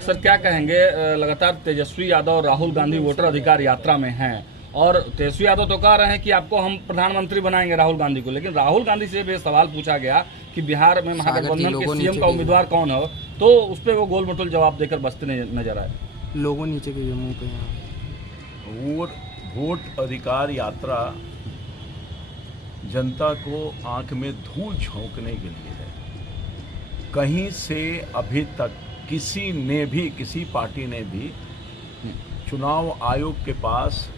Sir क्या कहेंगे, लगातार तेजस्वी यादव और राहुल गांधी वोटर अधिकार यात्रा में हैं और तेजस्वी यादव तो कह रहे हैं कि आपको हम प्रधानमंत्री बनाएंगे राहुल गांधी को, लेकिन राहुल गांधी से भी सवाल पूछा गया कि बिहार में महागठबंधन के सीएम का उम्मीदवार कौन हो, तो उस पर वो गोल मटोल जवाब देकर बसते नजर आए। लोगों नीचे के मुंह पे वोट अधिकार यात्रा जनता को आंख में धूल झोंकने के लिए है। कहीं से अभी तक किसी पार्टी ने भी चुनाव आयोग के पास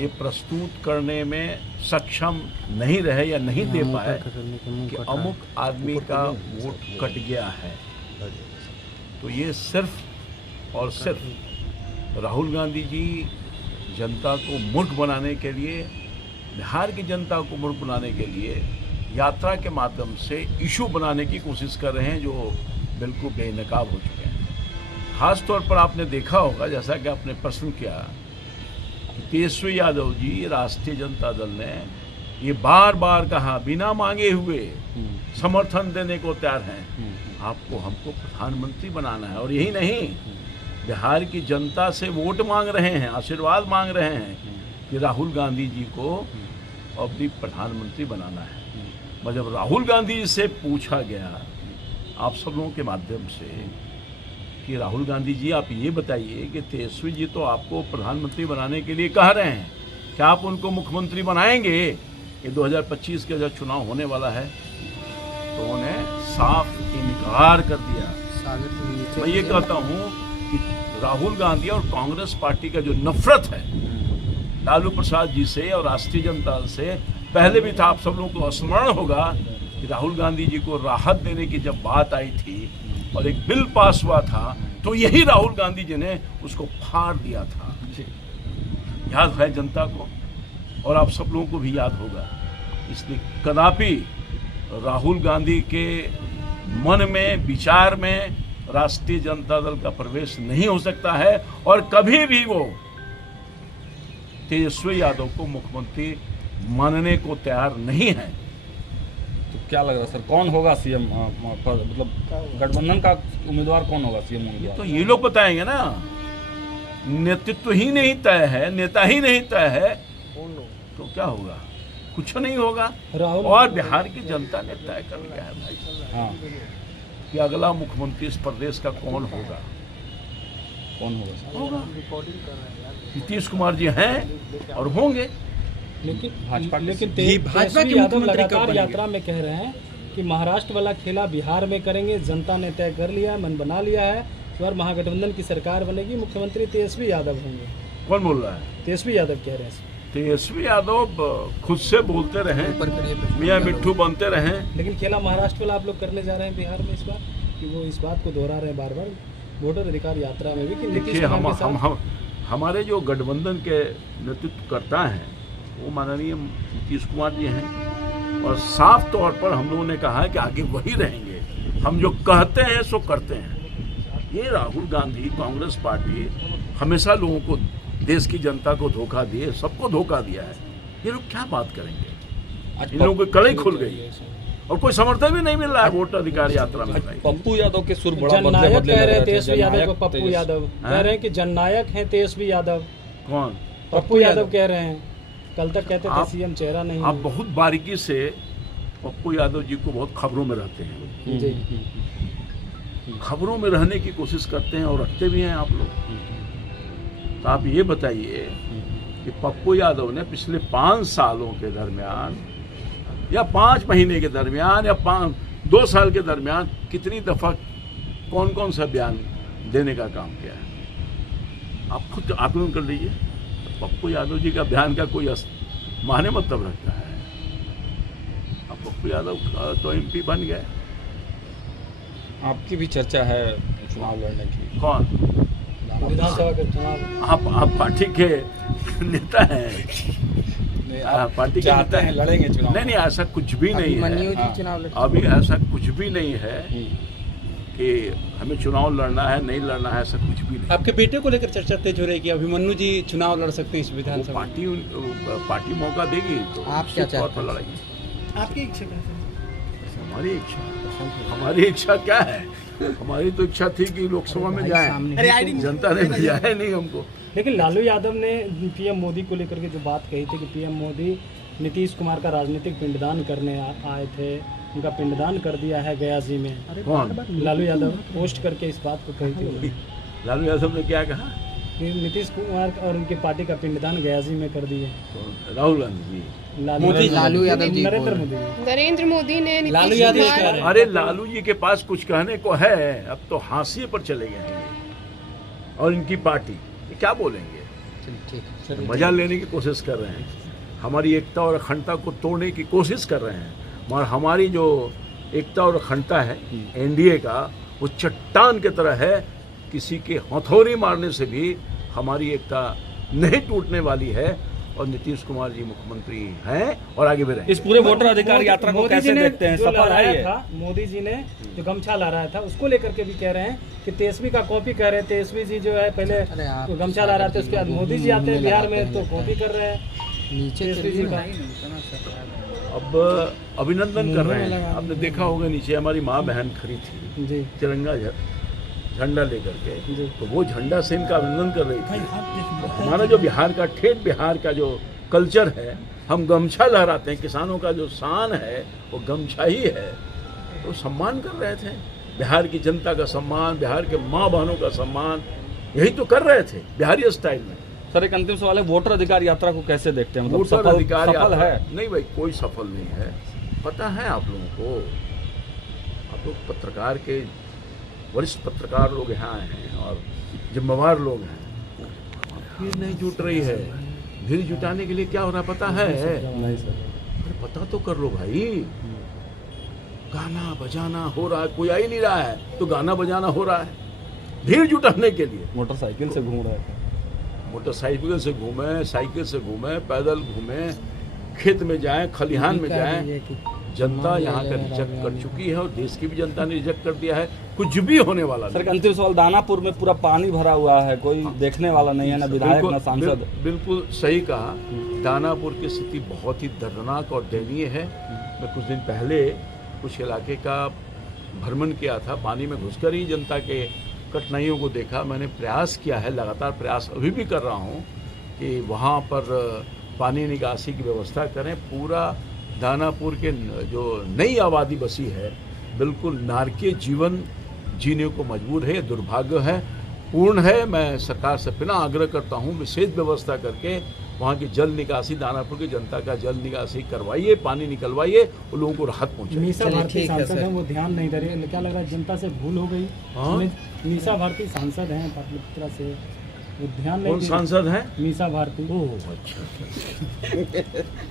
ये प्रस्तुत करने में सक्षम नहीं रहे या नहीं दे पाए कि अमुक आदमी का वोट कट गया है। तो ये सिर्फ और सिर्फ राहुल गांधी जी जनता को मूर्ख बनाने के लिए, बिहार की जनता को मूर्ख बनाने के लिए यात्रा के माध्यम से इशू बनाने की कोशिश कर रहे हैं, जो बिल्कुल बेनकाब हो चुके हैं। खास तौर पर आपने देखा होगा, जैसा कि आपने प्रश्न किया, तेजस्वी यादव जी राष्ट्रीय जनता दल ने ये बार बार कहा, बिना मांगे हुए समर्थन देने को तैयार हैं, आपको हमको प्रधानमंत्री बनाना है। और यही नहीं, बिहार की जनता से वोट मांग रहे हैं, आशीर्वाद मांग रहे हैं कि राहुल गांधी जी को अब भी प्रधानमंत्री बनाना है। जब राहुल गांधी जी से पूछा गया आप सब लोगों के माध्यम से कि राहुल गांधी जी आप ये बताइए कि तेजस्वी जी तो आपको प्रधानमंत्री बनाने के लिए कह रहे हैं, क्या आप उनको मुख्यमंत्री बनाएंगे? ये 2025 के जब चुनाव होने वाला है, तो उन्हें साफ इनकार कर दिया। मैं ये कहता हूँ कि राहुल गांधी और कांग्रेस पार्टी का जो नफरत है लालू प्रसाद जी से और राष्ट्रीय जनता दल से पहले भी था। आप सब लोगों को स्मरण होगा कि राहुल गांधी जी को राहत देने की जब बात आई थी और एक बिल पास हुआ था, तो यही राहुल गांधी जी ने उसको फाड़ दिया था। याद है जनता को और आप सब लोगों को भी याद होगा। इसलिए कदापि राहुल गांधी के मन में, विचार में राष्ट्रीय जनता दल का प्रवेश नहीं हो सकता है और कभी भी वो तेजस्वी यादव को मुख्यमंत्री मानने को तैयार नहीं है। तो क्या लग रहा है सर, कौन होगा सीएम, मतलब गठबंधन का उम्मीदवार कौन होगा सीएम उम्मीदवार? तो ये लोग बताएंगे ना। नेतृत्व ही नहीं तय है, नेता ही नहीं तय है, तो क्या होगा? कुछ नहीं होगा। और बिहार की जनता ने तय कर लिया है भाई कि अगला मुख्यमंत्री इस प्रदेश का कौन होगा। कौन होगा? नीतीश कुमार जी हैं और होंगे। लेकिन भाजपा के यादव लगातार यात्रा में कह रहे हैं कि महाराष्ट्र वाला खेला बिहार में करेंगे, जनता ने तय कर लिया है, मन बना लिया है, इस बार महागठबंधन की सरकार बनेगी, मुख्यमंत्री तेजस्वी यादव होंगे। कौन बोल रहा है? तेजस्वी यादव कह रहे हैं। तेजस्वी यादव खुद से बोलते रहे, मियां मिट्ठू बनते रहे, लेकिन खेला महाराष्ट्र वाला आप लोग करने जा रहे हैं बिहार में इस बार, कि वो इस बात को दोहरा रहे हैं बार बार वोटर अधिकार यात्रा में भी कि देखिए हमारे जो गठबंधन के नेतृत्व करता हैं वो माननीय नीतीश कुमार जी हैं और साफ तौर पर हम लोगों ने कहा है कि आगे वही रहेंगे। हम जो कहते हैं सो करते हैं। ये राहुल गांधी, कांग्रेस पार्टी हमेशा लोगों को, देश की जनता को धोखा दिए, सबको धोखा दिया है। ये लोग क्या बात करेंगे? इन लोगों की कड़ाई खुल गई और कोई समर्थन भी नहीं मिल रहा है वोट अधिकार यात्रा में। पप्पू यादव के सुर बड़ा जननायक कह रहे हैं तेजस्वी यादव को। पप्पू यादव कह रहे हैं कि जननायक हैं तेजस्वी यादव। कौन? पप्पू यादव कह रहे हैं। कल तक कहते थे सीएम चेहरा नहीं। आप बहुत बारीकी से पप्पू यादव जी को बहुत खबरों में रहते हैं जी। खबरों में रहने की कोशिश करते हैं और रखते भी हैं आप लोग। तो आप ये बताइए कि पप्पू यादव ने पिछले 5 सालों के दरमियान या 5 महीने के दरमियान या 2 साल के दरमियान कितनी दफा कौन कौन सा बयान देने का काम किया है? आप खुद आकलन कर लीजिए। पप्पू यादव जी का बयान का कोई माने मतलब रखता है? अब पप्पू यादव तो एमपी बन गए। आपकी भी चर्चा है चुनाव लड़ने की। कौन? विधानसभा के चुनाव। आप पार्टी के नेता हैं, पार्टी के नेता हैं, लड़ेंगे चुनाव? नहीं, ऐसा कुछ भी नहीं है। अभी ऐसा कुछ भी नहीं है कि हमें चुनाव लड़ना है, नहीं लड़ना है, ऐसा कुछ भी नहीं। आपके बेटे को लेकर चर्चा तेज हो रही है कि अभिमन्यु जी चुनाव लड़ सकते हैं इस विधानसभा? पार्टी मौका देगी तो आप क्या चाहते हैं? लड़ाई। आपकी इच्छा क्या है? हमारी इच्छा क्या है? हमारी तो इच्छा थी कि लोकसभा में जाएं, जनता ने भेजा है नहीं हमको। लेकिन लालू यादव ने पीएम मोदी को लेकर के जो बात कही थी कि पीएम मोदी नीतीश कुमार का राजनीतिक पिंडदान करने आए थे, उनका पिंडदान कर दिया है गया जी में। कौन? लालू यादव पोस्ट करके इस बात को कही थी उन्होंने। लालू यादव ने क्या कहा? कि नीतीश कुमार और उनकी पार्टी का पिंडदान गया जी में कर दिए। राहुल गांधी जी, लालू यादव जी, नरेंद्र मोदी ने लालू यादव। अरे लालू जी के पास कुछ कहने को है, अब तो हाशिए पर चले गए हैं ये। और इनकी पार्टी ये क्या बोलेंगे? मजा लेने की कोशिश कर रहे हैं, हमारी एकता और अखंडता को तोड़ने की कोशिश कर रहे हैं। मगर हमारी जो एकता और अखंडता है एनडीए का, वो चट्टान की तरह है, किसी के हथौड़ी मारने से भी हमारी एकता नहीं टूटने वाली है। और नीतीश कुमार जी मुख्यमंत्री हैं और आगे भी रहेंगे। इस पूरे वोटर अधिकार यात्रा को कैसे देखते हैं? सफल है ये? मोदी जी ने जो गमछा ला रहा था उसको लेकर के भी कह रहे हैं कि तेजस्वी का कॉपी कर रहे हैं। तेजस्वी जी जो है पहले तो गमछा ला रहा था, उसके बाद मोदी जी आते हैं बिहार में तो कॉपी कर रहे हैं तेजस्वी जी का। अब अभिनंदन कर रहे हैं। आपने देखा होगा नीचे हमारी माँ बहन खड़ी थी जी, तिरंगा झंडा लेकर के, तो वो झंडा से इनका अभिनंदन कर रही थी। तो हमारा जो बिहार का ठेठ बिहार का जो कल्चर है, हम गमछा लहराते हैं, किसानों का जो शान है वो गमछा ही है, तो सम्मान कर रहे थे। बिहार की जनता का सम्मान, बिहार के माँ बहनों का सम्मान, यही तो कर रहे थे बिहारी स्टाइल में। सर एक अंतिम सवाल है, वोटर अधिकार यात्रा को कैसे देखते हैं? मतलब वोटर अधिकार सफल यात्रा है? नहीं भाई, कोई सफल नहीं है। पता है आप लोगों को, आप लोग पत्रकार के वरिष्ठ पत्रकार लोग यहाँ आए हैं और जिम्मेवार लोग हैं, भीड़ नहीं जुट रही है। भीड़ जुटाने के लिए क्या हो रहा है पता है? नहीं सर, अरे पता तो कर लो भाई। गाना बजाना हो रहा है, कोई आ ही नहीं रहा है तो गाना बजाना हो रहा है भीड़ जुटाने के लिए। मोटरसाइकिल से घूम रहे थे, मोटरसाइकिल से घूमे, साइकिल से घूमे, पैदल घूमे, खेत में जाएं, खलिहान में जाएं। जनता यहाँ का रिजेक्ट कर चुकी है और देश की भी जनता ने रिजेक्ट कर दिया है। कुछ भी होने वाला सर नहीं। अंतिम सवाल, दानापुर में पूरा पानी भरा हुआ है, कोई देखने वाला नहीं है, ना विधायक ना सांसद। बिल्कुल सही कहा। दानापुर की स्थिति बहुत ही दर्दनाक और दयनीय है। मैं कुछ दिन पहले कुछ इलाके का भ्रमण किया था, पानी में घुसकर ही जनता के कठिनाइयों को देखा। मैंने प्रयास किया है, लगातार प्रयास अभी भी कर रहा हूँ कि वहाँ पर पानी निकासी की व्यवस्था करें। पूरा दानापुर के जो नई आबादी बसी है, बिल्कुल नारकीय जीवन जीने को मजबूर है। दुर्भाग्य है, पूर्ण है। मैं सरकार से पुनः आग्रह करता हूँ, विशेष व्यवस्था करके वहाँ की जल निकासी, दानापुर की जनता का जल निकासी करवाइए, पानी निकलवाइए, उन लोगों को राहत पहुँचाइए। मीसा भारती सांसद हैं, वो ध्यान नहीं दे रहे, क्या लग रहा है जनता से भूल हो गई? हाँ? मीसा भारती सांसद हैं पाटलिपुत्रा से, वो ध्यान नहीं कौन सांसद हैं? मीसा भारती। ओह अच्छा,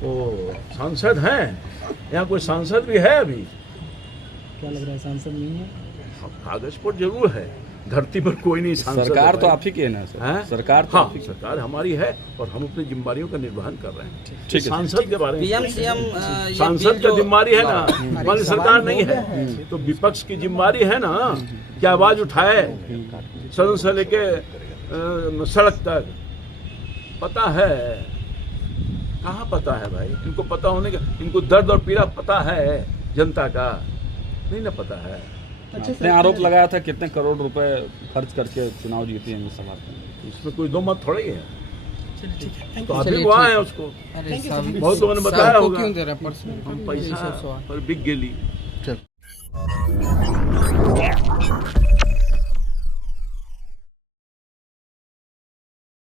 ओ सांसद हैं? यहाँ कोई सांसद भी है अभी? क्या लग रहा है सांसद नहीं है? कागज पर जरूर है, धरती पर कोई नहीं सांसद। सरकार है तो भाई। आप ही की है ना सर? हैं? सरकार तो हाँ, आप ही की। सरकार हमारी है और हम अपनी जिम्मेदारियों का निर्वहन कर रहे हैं। ठीक है। सांसद के बारे में पीएम सीएम सांसद का जिम्मेदारी है ना, हमारी सरकार नहीं है तो विपक्ष की जिम्मेदारी है ना कि आवाज उठाए सदन से लेके सड़क तक। पता है? कहाँ पता है भाई? इनको पता होने का, इनको दर्द और पीड़ा पता है जनता का, नहीं ना पता है। आपने आरोप लगाया था कितने करोड़ रुपए खर्च करके चुनाव जीती है सभा में? इसमें कोई दो मत थोड़ी है। तो अभी वहाँ है उसको, बहुत लोगों ने बताया होगा। हम पैसा पर बिक गेली।